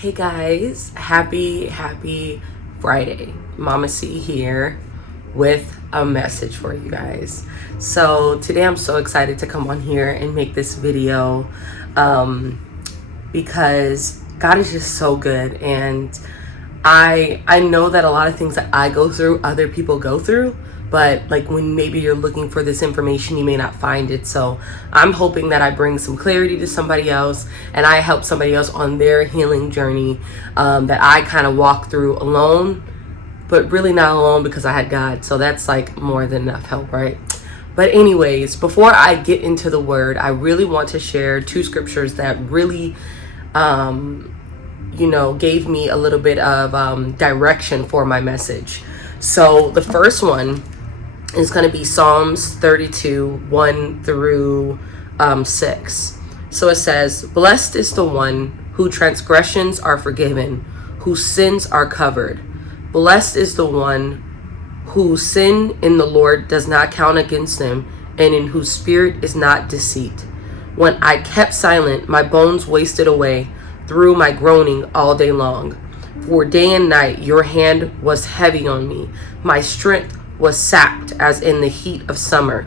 Hey guys, happy Friday. Mama C here with a message for you guys. So today I'm so excited to come on here and make this video because God is just so good, and I know that a lot of things that I go through, other people go through, but like when maybe you're looking for this information, you may not find it. So I'm hoping that I bring some clarity to somebody else, and I help somebody else on their healing journey that I kind of walked through alone, but really not alone because I had God. So that's like more than enough help, right? But anyways, before I get into the word, I really want to share two scriptures that really gave me a little bit of direction for my message. So the first one is going to be Psalms 32, 1 through 6. So it says, "Blessed is the one whose transgressions are forgiven, whose sins are covered. Blessed is the one whose sin in the Lord does not count against them, and in whose spirit is not deceit. When I kept silent, my bones wasted away through my groaning all day long. For day and night your hand was heavy on me. My strength was sapped as in the heat of summer.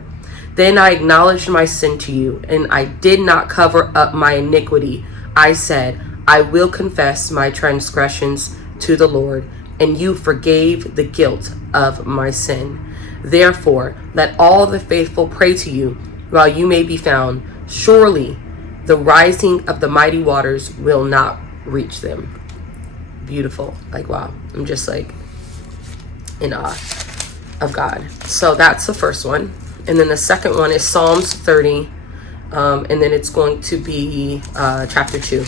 Then I acknowledged my sin to you, and I did not cover up my iniquity. I said, I will confess my transgressions to the Lord, and you forgave the guilt of my sin. Therefore, let all the faithful pray to you while you may be found. Surely the rising of the mighty waters will not reach them." Beautiful. Like, wow. I'm just like in awe of God. So that's the first one. And then the second one is Psalms 30. And then it's going to be chapter 2,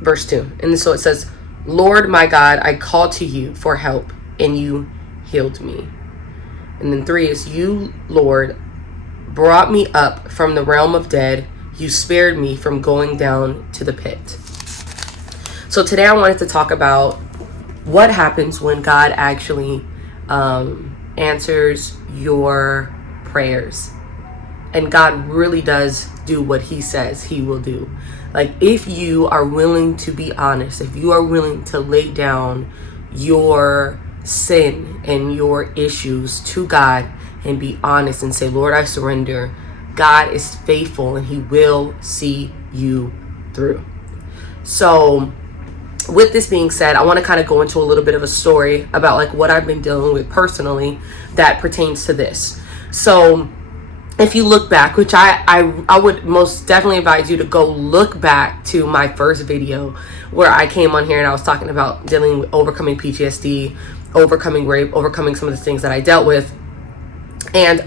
verse 2. And so it says, "Lord my God, I called to you for help, and you healed me." And then 3 is, "You, Lord, brought me up from the realm of dead. You spared me from going down to the pit." So today I wanted to talk about what happens when God actually answers your prayers. And God really does do what he says he will do. Like, if you are willing to be honest, if you are willing to lay down your sin and your issues to God and be honest and say, "Lord, I surrender," God is faithful and he will see you through. So with this being said, I want to kind of go into a little bit of a story about like what I've been dealing with personally that pertains to this. So if you look back, which I would most definitely advise you to go look back to my first video where I came on here and I was talking about dealing with overcoming PTSD, overcoming rape, overcoming some of the things that I dealt with. And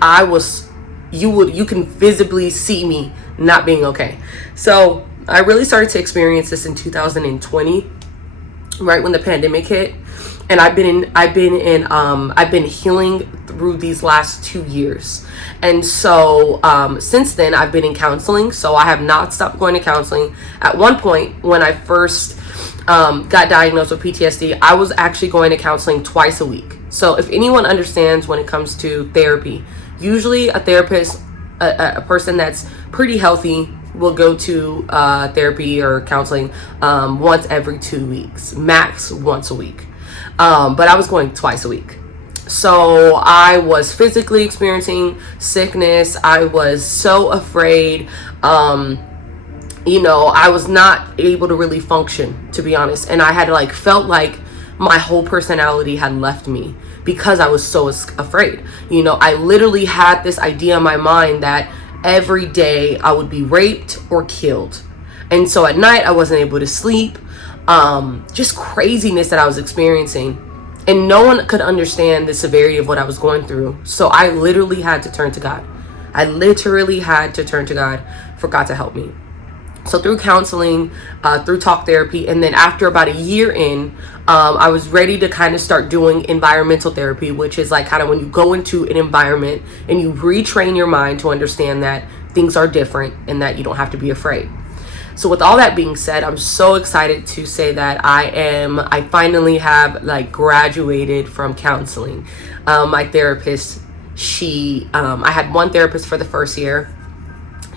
you can visibly see me not being okay. So I really started to experience this in 2020, right when the pandemic hit. And I've been healing through these last 2 years. And so since then I've been in counseling. So I have not stopped going to counseling. At one point when I first got diagnosed with PTSD, I was actually going to counseling twice a week. So if anyone understands when it comes to therapy, usually a therapist, a person that's pretty healthy, will go to therapy or counseling once every 2 weeks, max once a week. But I was going twice a week. So I was physically experiencing sickness. I was so afraid. I was not able to really function, to be honest. And I had felt like my whole personality had left me because I was so afraid. I literally had this idea in my mind that every day I would be raped or killed. And so at night I wasn't able to sleep. Just craziness that I was experiencing. And no one could understand the severity of what I was going through. So I literally had to turn to God. I literally had to turn to God for God to help me. So through counseling, through talk therapy, and then after about a year in, I was ready to kind of start doing environmental therapy, which is like kind of when you go into an environment and you retrain your mind to understand that things are different and that you don't have to be afraid. So with all that being said, I'm so excited to say that I finally have graduated from counseling. My therapist, I had one therapist for the first year.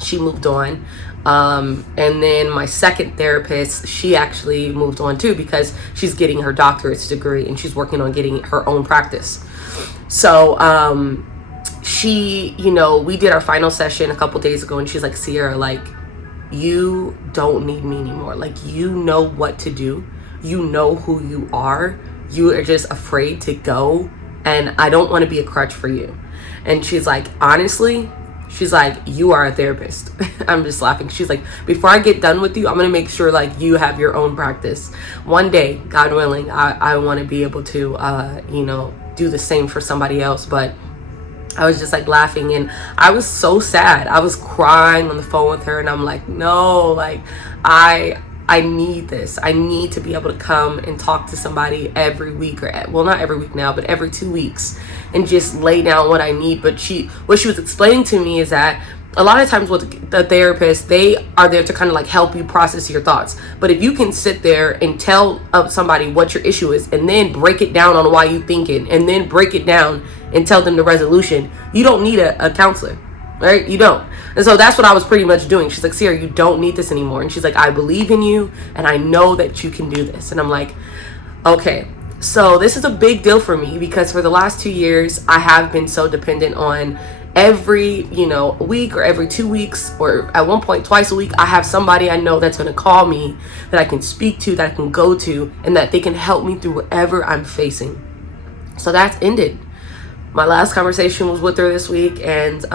She moved on. And then my second therapist, she actually moved on too, because she's getting her doctorate's degree and she's working on getting her own practice. So she, we did our final session a couple days ago, and she's like, Sierra, like, you don't need me anymore. Like, you know what to do. You know who you are. You are just afraid to go, and I don't want to be a crutch for you. And she's like, honestly, she's like, you are a therapist. I'm just laughing. She's like, before I get done with you, I'm going to make sure like you have your own practice. One day, God willing, I want to be able to, do the same for somebody else. But I was just like laughing, and I was so sad. I was crying on the phone with her, and I'm like, no, like I need this. I need to be able to come and talk to somebody every week, or well, not every week now, but every 2 weeks, and just lay down what I need. But what she was explaining to me is that a lot of times with the therapist, they are there to kind of like help you process your thoughts. But if you can sit there and tell somebody what your issue is, and then break it down on why you thinking, and then break it down and tell them the resolution, you don't need a counselor, right? You don't. And so that's what I was pretty much doing. She's like, Sierra, you don't need this anymore. And she's like, I believe in you, and I know that you can do this. And I'm like, okay. So this is a big deal for me, because for the last 2 years, I have been so dependent on every, week or every 2 weeks, or at one point twice a week, I have somebody I know that's going to call me, that I can speak to, that I can go to, and that they can help me through whatever I'm facing. So that's ended. My last conversation was with her this week, and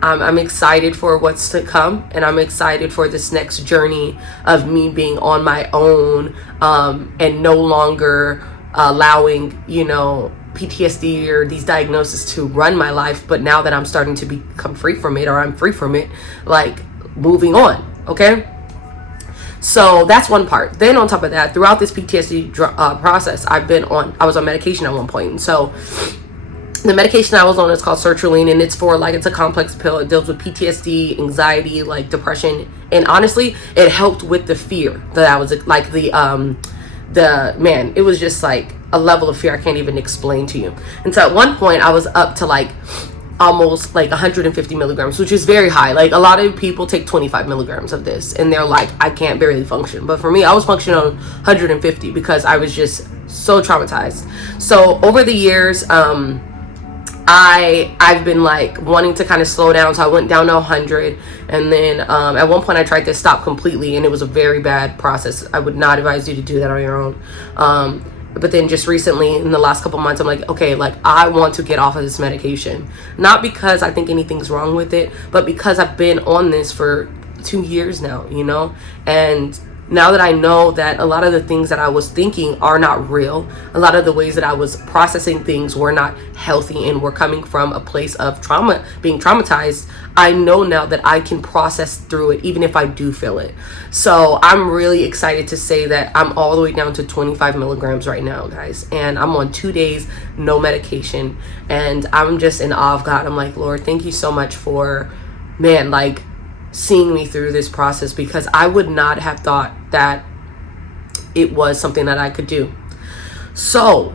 I'm excited for what's to come, and I'm excited for this next journey of me being on my own, and no longer allowing, PTSD or these diagnoses to run my life. But now that I'm starting to become free from it, or I'm free from it, like moving on. Okay. So that's one part. Then on top of that, throughout this PTSD process, I was on medication at one point. And so the medication I was on is called sertraline, and it's a complex pill. It deals with PTSD, anxiety, like depression. And honestly, it helped with the fear that I was like, it was just like a level of fear I can't even explain to you. And so at one point I was up to like almost like 150 milligrams, which is very high. Like, a lot of people take 25 milligrams of this, and they're like, I can't barely function. But for me, I was functioning on 150 because I was just so traumatized. So over the years, I've been like wanting to kind of slow down, so I went down to 100, and then at one point I tried to stop completely, and it was a very bad process. I would not advise you to do that on your own. But then just recently, in the last couple months, I'm like, okay, like, I want to get off of this medication, not because I think anything's wrong with it, but because I've been on this for 2 years now, and now that I know that a lot of the things that I was thinking are not real, a lot of the ways that I was processing things were not healthy and were coming from a place of trauma, being traumatized, I know now that I can process through it, even if I do feel it. So I'm really excited to say that I'm all the way down to 25 milligrams right now, guys. And I'm on 2 days, no medication. And I'm just in awe of God. I'm like, Lord, thank you so much for, seeing me through this process, because I would not have thought that it was something that I could do. So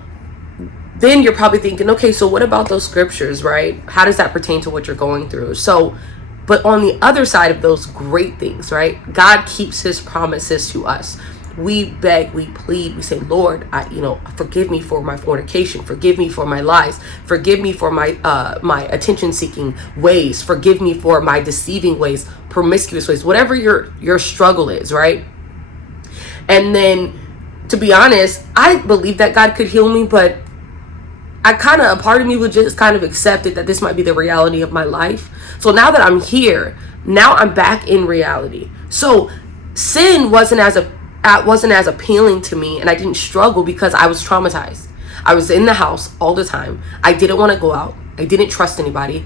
then you're probably thinking, okay, so what about those scriptures, right? How does that pertain to what you're going through? So, but on the other side of those great things, right? God keeps his promises to us. We beg, we plead, we say, Lord, forgive me for my fornication, forgive me for my lies, forgive me for my attention-seeking ways, forgive me for my deceiving ways, promiscuous ways, whatever your struggle is, right? And then, to be honest, I believe that God could heal me, but a part of me would just kind of accept it, that this might be the reality of my life. So now that I'm here, now I'm back in reality. So sin wasn't as appealing to me, and I didn't struggle because I was traumatized. I was in the house all the time. I didn't want to go out. I didn't trust anybody.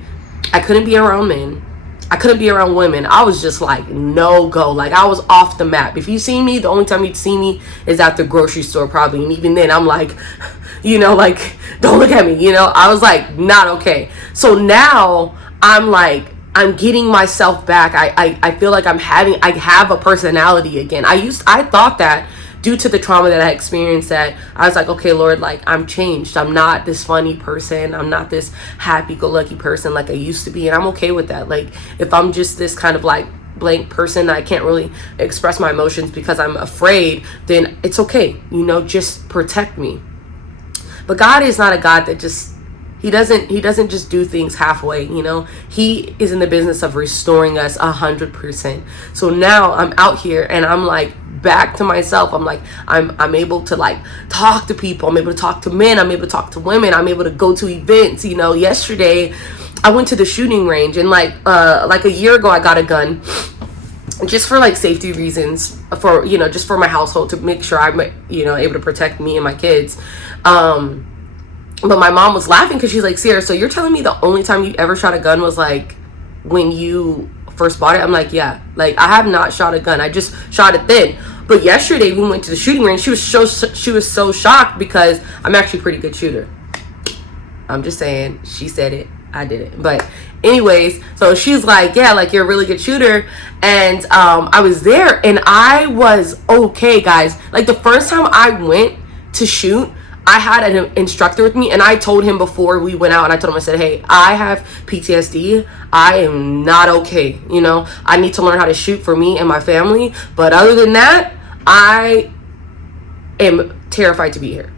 I couldn't be around men. I couldn't be around women. I was just like, no go. Like, I was off the map. If you see me, the only time you'd see me is at the grocery store probably. And even then, I'm like, don't look at me. I was like, not okay. So now I'm getting myself back. I feel like I have a personality again. I thought that due to the trauma that I experienced, that I was like, okay, Lord, like, I'm changed. I'm not this funny person. I'm not this happy-go-lucky person like I used to be. And I'm okay with that. Like, if I'm just this kind of like blank person that I can't really express my emotions because I'm afraid, then it's okay, you know, just protect me. But God is not a God that just, he doesn't just do things halfway, you know. He is in the business of restoring us 100%. So now I'm out here and I'm like back to myself. I'm like, I'm able to like talk to people. I'm able to talk to men. I'm able to talk to women. I'm able to go to events. You know, yesterday I went to the shooting range, and like a year ago I got a gun just for like safety reasons, for, you know, just for my household, to make sure I'm, you know, able to protect me and my kids. But my mom was laughing because she's like, Sierra, so you're telling me the only time you ever shot a gun was like when you first bought it? I'm like, yeah, like I have not shot a gun. I just shot it then. But yesterday we went to the shooting range. She was so shocked because I'm actually a pretty good shooter. I'm just saying, she said it, I did it. But anyways, so she's like, yeah, like you're a really good shooter. And I was there and I was okay, guys. Like the first time I went to shoot, I had an instructor with me, and I told him before we went out, and I told him, I said, hey, I have PTSD. I am not okay. You know, I need to learn how to shoot for me and my family. But other than that, I am terrified to be here.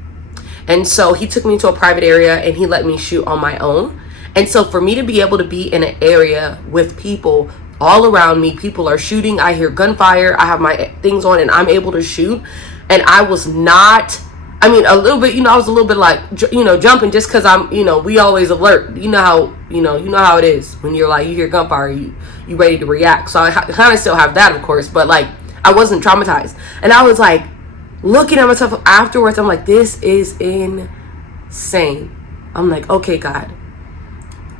And so he took me to a private area and he let me shoot on my own. And so for me to be able to be in an area with people all around me, people are shooting, I hear gunfire, I have my things on and I'm able to shoot. And I was not, I mean, a little bit, you know, I was a little bit like, you know, jumping just because I'm, you know, we always alert. You know how it is when you're like, you hear gunfire, you ready to react. So I kind of still have that, of course, but like, I wasn't traumatized. And I was like, looking at myself afterwards, I'm like, this is insane. I'm like, okay, God.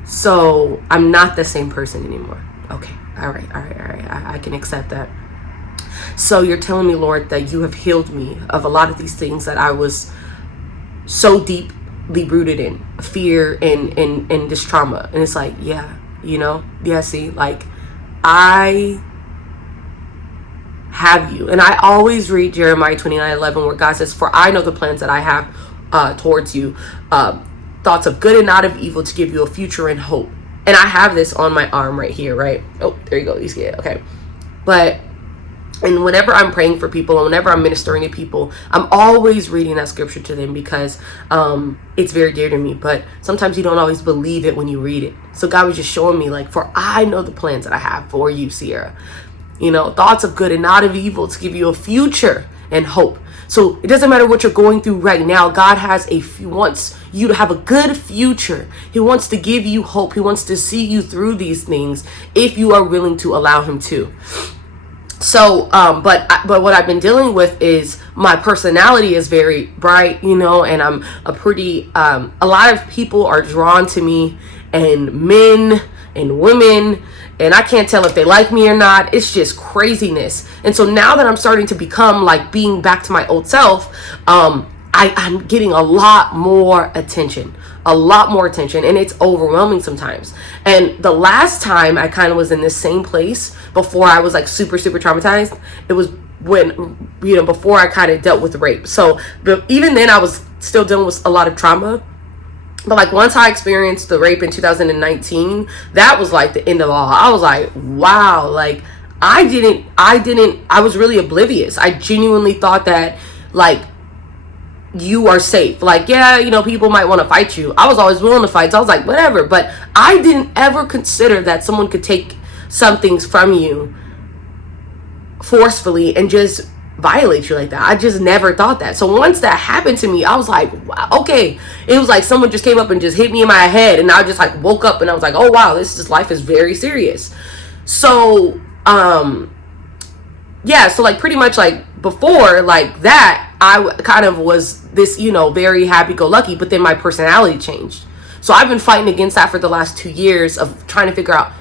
So I'm not the same person anymore. Okay, all right. I can accept that. So you're telling me, Lord, that you have healed me of a lot of these things that I was so deeply rooted in, fear and this trauma. And it's like, yeah, you know, yeah, see, like I have you. And I always read Jeremiah 29:11, where God says, for I know the plans that I have towards you, thoughts of good and not of evil, to give you a future and hope. And I have this on my arm right here, right? Oh, there you go. You see it. Okay. And whenever I'm praying for people and whenever I'm ministering to people, I'm always reading that scripture to them because it's very dear to me. But sometimes you don't always believe it when you read it. So God was just showing me, like, for I know the plans that I have for you, Sierra. You know, thoughts of good and not of evil, to give you a future and hope. So it doesn't matter what you're going through right now. God wants you to have a good future. He wants to give you hope. He wants to see you through these things if you are willing to allow him to. So, but what I've been dealing with is my personality is very bright, you know, and I'm a lot of people are drawn to me, and men and women, and I can't tell if they like me or not. It's just craziness. And so now that I'm starting to become like being back to my old self, I'm getting a lot more attention, and it's overwhelming sometimes. And the last time I kind of was in this same place before I was like super traumatized, it was when, you know, before I kind of dealt with rape. So even then I was still dealing with a lot of trauma. But like once I experienced the rape in 2019, that was like the end of all. I was like, wow, like I was really oblivious. I genuinely thought that like you are safe. Like, yeah, you know, people might want to fight you. I was always willing to fight. So I was like, whatever. But I didn't ever consider that someone could take some things from you forcefully and just violate you like that. I just never thought that. So once that happened to me, I was like, wow, okay. It was like someone just came up and just hit me in my head, and I just like woke up and I was like, oh wow, life is very serious. So yeah, so like pretty much like before like that, I kind of was this, you know, very happy-go-lucky, but then my personality changed. So I've been fighting against that for the last 2 years of trying to figure out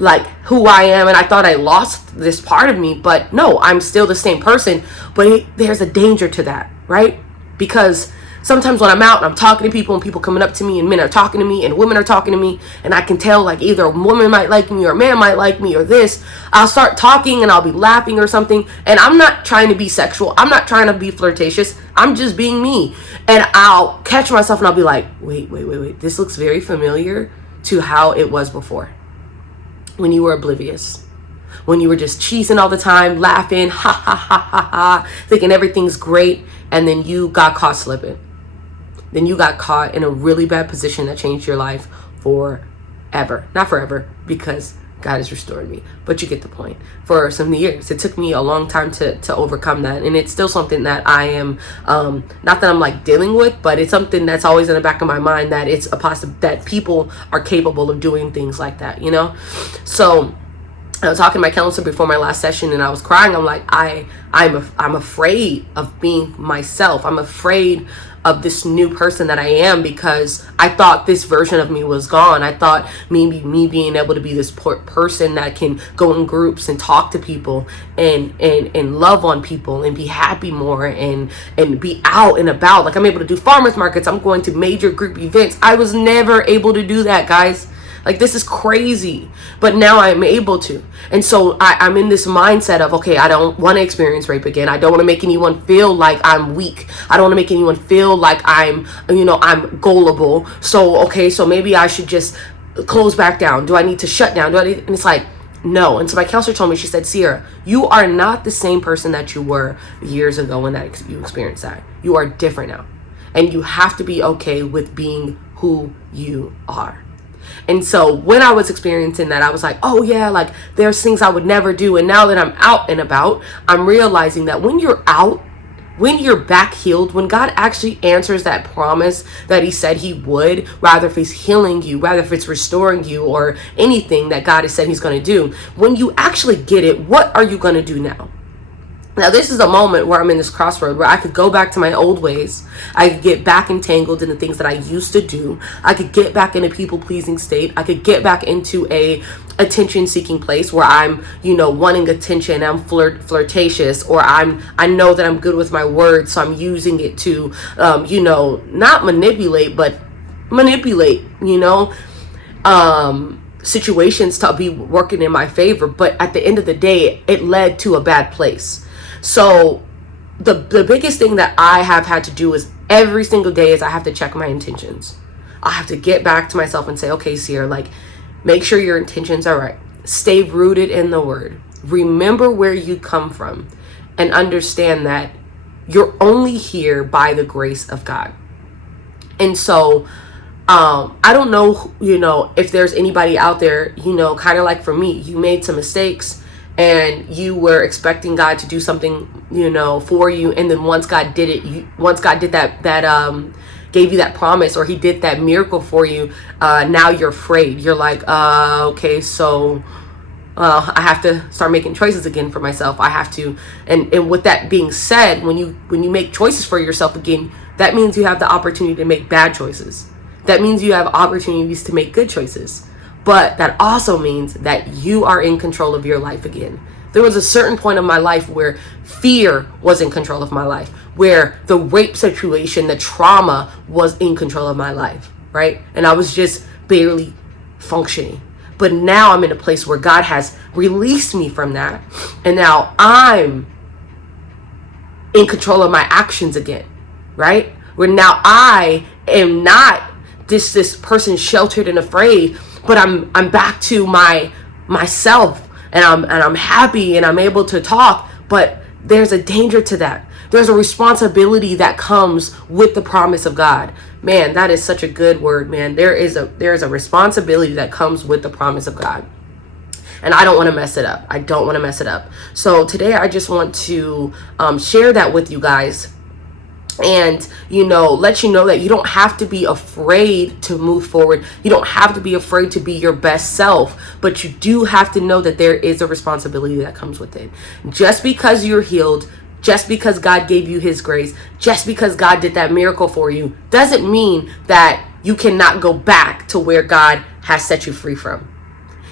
like who I am, and I thought I lost this part of me, but no, I'm still the same person. But there's a danger to that, right? Because sometimes when I'm out and I'm talking to people and people coming up to me and men are talking to me and women are talking to me, and I can tell like either a woman might like me or a man might like me or this, I'll start talking and I'll be laughing or something, and I'm not trying to be sexual, I'm not trying to be flirtatious, I'm just being me. And I'll catch myself and I'll be like, wait, this looks very familiar to how it was before, when you were oblivious, when you were just cheesing all the time, laughing, ha ha ha ha ha, thinking everything's great, and then you got caught slipping. Then you got caught in a really bad position that changed your life forever. Not forever, because God has restored me, but you get the point. For some years, it took me a long time to overcome that, and it's still something that I am not that I'm like dealing with, but it's something that's always in the back of my mind, that it's a that people are capable of doing things like that, you know. So I was talking to my counselor before my last session, and I was crying. I'm like, I'm afraid of being myself. I'm afraid of this new person that I am, because I thought this version of me was gone. I thought maybe me being able to be this person that can go in groups and talk to people and love on people and be happy more and be out and about. Like, I'm able to do farmers markets. I'm going to major group events. I was never able to do that, guys. Like, this is crazy, but now I'm able to. And so I'm in this mindset of, okay, I don't want to experience rape again. I don't want to make anyone feel like I'm weak. I don't want to make anyone feel like I'm gullible. So, okay, so maybe I should just close back down. Do I need to shut down? And it's like, no. And so my counselor told me, she said, Sierra, you are not the same person that you were years ago when you experienced that. You are different now. And you have to be okay with being who you are. And so when I was experiencing that, I was like, oh yeah, like there's things I would never do. And now that I'm out and about, I'm realizing that when you're out, when you're back healed, when God actually answers that promise that he said he would, rather if he's healing you, rather if it's restoring you or anything that God has said he's going to do, when you actually get it, what are you going to do now? Now, this is a moment where I'm in this crossroad where I could go back to my old ways. I could get back entangled in the things that I used to do. I could get back in a people-pleasing state. I could get back into a attention-seeking place where I'm, wanting attention. I'm flirtatious, or I know that I'm good with my words, so I'm using it to, not manipulate, but manipulate, situations to be working in my favor. But at the end of the day, it led to a bad place. So the biggest thing that I have had to do is every single day is I have to check my intentions. I have to get back to myself and say, okay, Sierra, like, make sure your intentions are right. Stay rooted in the word. Remember where you come from and understand that you're only here by the grace of God. And so I don't know, if there's anybody out there, kind of like for me, you made some mistakes and you were expecting God to do something, for you. And then once God did it, once God did that gave you that promise, or he did that miracle for you, now you're afraid. You're like, okay, so I have to start making choices again for myself. I have to. And with that being said, when you make choices for yourself again, that means you have the opportunity to make bad choices. That means you have opportunities to make good choices. But that also means that you are in control of your life again. There was a certain point of my life where fear was in control of my life, where the rape situation, the trauma was in control of my life, right? And I was just barely functioning. But now I'm in a place where God has released me from that. And now I'm in control of my actions again, right? Where now I am not this person sheltered and afraid, but I'm back to myself, and I'm happy and I'm able to talk. But there's a danger to that. There's a responsibility that comes with the promise of God. Man, that is such a good word, man. There is a responsibility that comes with the promise of God. And I don't want to mess it up. I don't want to mess it up. So today I just want to share that with you guys. And let you know that you don't have to be afraid to move forward. You don't have to be afraid to be your best self, but you do have to know that there is a responsibility that comes with it. Just because you're healed, just because God gave you his grace, just because God did that miracle for you, doesn't mean that you cannot go back to where God has set you free from.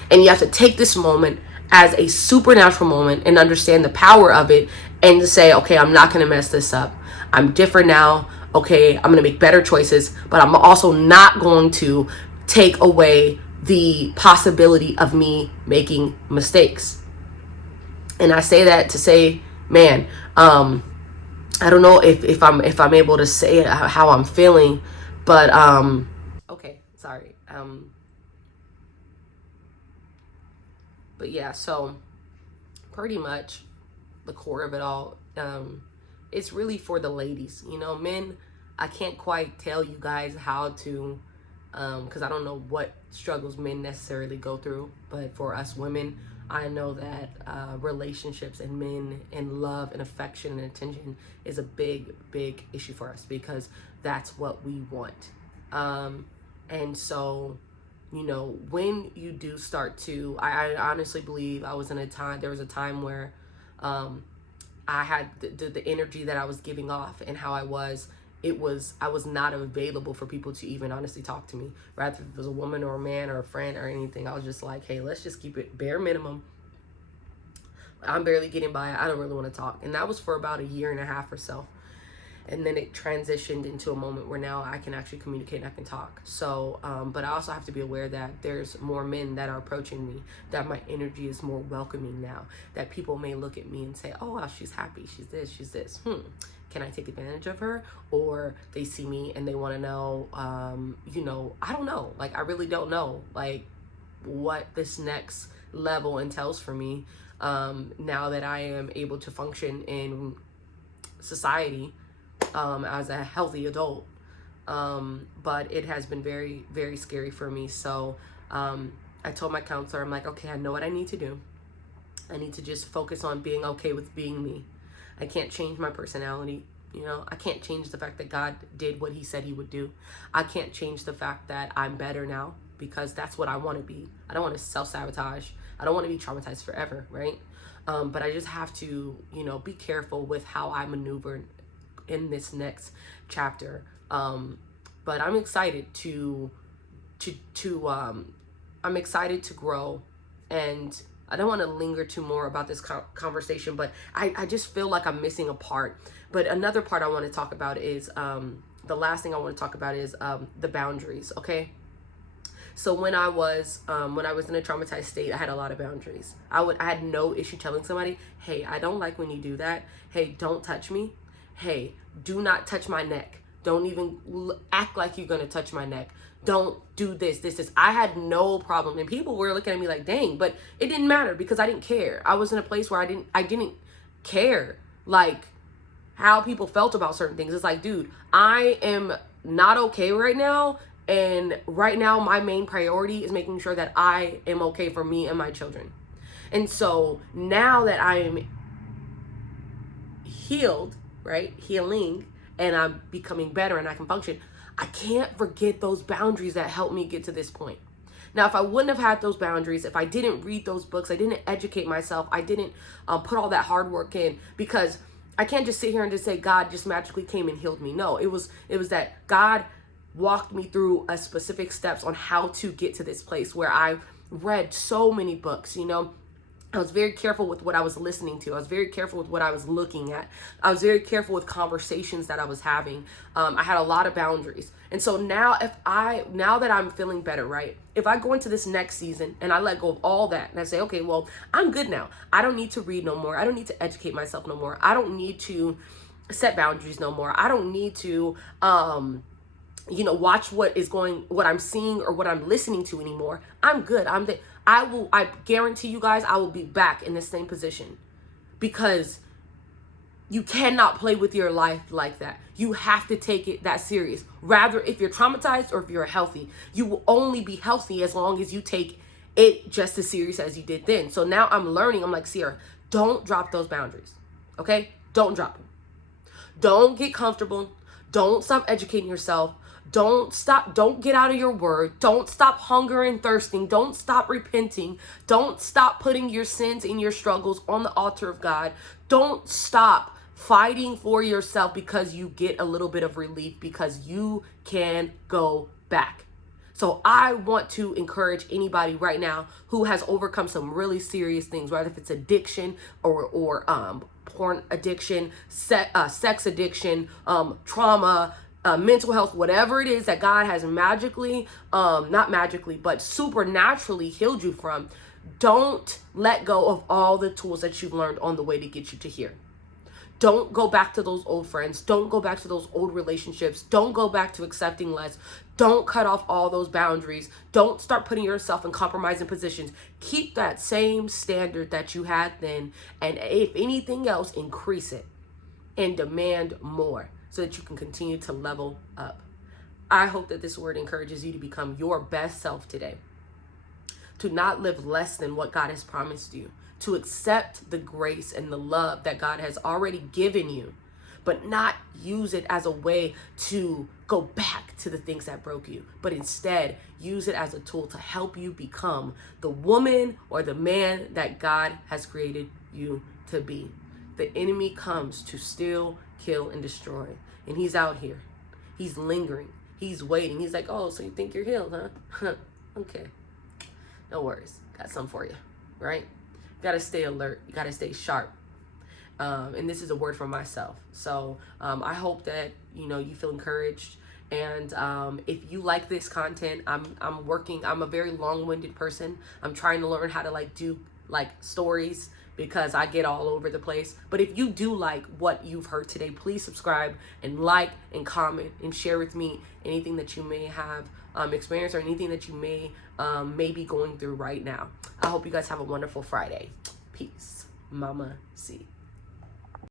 And you have to take this moment as a supernatural moment and understand the power of it, and to say, okay, I'm not going to mess this up. I'm different now. Okay, I'm going to make better choices, but I'm also not going to take away the possibility of me making mistakes. And I say that to say, man, I don't know if I'm able to say it, how I'm feeling, but okay, sorry. But yeah, so pretty much the core of it all. It's really for the ladies, you know. Men, I can't quite tell you guys how to, because I don't know what struggles men necessarily go through, but for us women, I know that relationships and men and love and affection and attention is a big issue for us, because that's what we want. And so, you know, when you do start to, I honestly believe there was a time where I had the energy that I was giving off and how I was not available for people to even honestly talk to me. Rather, if it was a woman or a man or a friend or anything, I was just like, hey, let's just keep it bare minimum. I'm barely getting by. I don't really want to talk. And that was for about a year and a half or so. And then it transitioned into a moment where now I can actually communicate and I can talk. So, but I also have to be aware that there's more men that are approaching me, that my energy is more welcoming now, that people may look at me and say, oh, wow, she's happy, she's this. Can I take advantage of her? Or they see me and they want to know, you know, I don't know. Like, I really don't know, like, what this next level entails for me, now that I am able to function in society, as a healthy adult. But it has been very, very scary for me. So I told my counselor, I'm like, okay, I know what I need to do. I need to just focus on being okay with being me. I can't change my personality. You know, I can't change the fact that God did what he said he would do. I can't change the fact that I'm better now, because that's what I want to be. I don't want to self-sabotage. I don't want to be traumatized forever, right? But I just have to, you know, be careful with how I maneuver in this next chapter. But I'm excited to I'm excited to grow, and I don't want to linger too more about this conversation, but I just feel like I'm missing a part. But another part I want to talk about is, the last thing I want to talk about is the boundaries, okay? So when I was in a traumatized state, I had a lot of boundaries. I had no issue telling somebody, hey, I don't like when you do that. Hey, don't touch me. Hey, do not touch my neck. Don't even act like you're going to touch my neck. Don't do this. I had no problem. And people were looking at me like, dang, but it didn't matter because I didn't care. I was in a place where I didn't care, like, how people felt about certain things. It's like, dude, I am not okay right now. And right now, my main priority is making sure that I am okay for me and my children. And so now that I am healed, right? Healing, and I'm becoming better and I can function, I can't forget those boundaries that helped me get to this point. Now, if I wouldn't have had those boundaries, if I didn't read those books, I didn't educate myself, I didn't put all that hard work in, because I can't just sit here and just say God just magically came and healed me. No, it was that God walked me through a specific steps on how to get to this place where I read so many books, you know. I was very careful with what I was listening to. I was very careful with what I was looking at. I was very careful with conversations that I was having. I had a lot of boundaries. And so now that I'm feeling better, right? If I go into this next season and I let go of all that and I say, okay, well, I'm good now. I don't need to read no more. I don't need to educate myself no more. I don't need to set boundaries no more. I don't need to, watch what I'm seeing or what I'm listening to anymore. I'm good. I guarantee you guys, I will be back in the same position, because you cannot play with your life like that. You have to take it that serious. Rather, if you're traumatized or if you're healthy, you will only be healthy as long as you take it just as serious as you did then. So now I'm learning. I'm like, Sierra, don't drop those boundaries. Okay? Don't drop them. Don't get comfortable. Don't stop educating yourself. Don't get out of your word. Don't stop hunger and thirsting. Don't stop repenting. Don't stop putting your sins and your struggles on the altar of God. Don't stop fighting for yourself because you get a little bit of relief, because you can go back. So I want to encourage anybody right now who has overcome some really serious things, whether if it's addiction or porn addiction, sex addiction, trauma, mental health, whatever it is that God has magically, not magically, but supernaturally healed you from. Don't let go of all the tools that you've learned on the way to get you to here. Don't go back to those old friends. Don't go back to those old relationships. Don't go back to accepting less. Don't cut off all those boundaries. Don't start putting yourself in compromising positions. Keep that same standard that you had then, and if anything else, increase it and demand more so that you can continue to level up. I hope that this word encourages you to become your best self today, to not live less than what God has promised you, to accept the grace and the love that God has already given you, but not use it as a way to go back to the things that broke you, but instead use it as a tool to help you become the woman or the man that God has created you to be. The enemy comes to steal, kill, and destroy. And he's out here. He's lingering. He's waiting. He's like, oh, so you think you're healed, huh? Okay. No worries. Got some for you, right? You got to stay alert. You got to stay sharp. And this is a word for myself. So I hope that, you feel encouraged. And if you like this content, I'm a very long-winded person. I'm trying to learn how to do stories, because I get all over the place. But if you do like what you've heard today, please subscribe and like and comment and share with me anything that you may have experienced or anything that you may be going through right now. I hope you guys have a wonderful Friday. Peace. Mama C.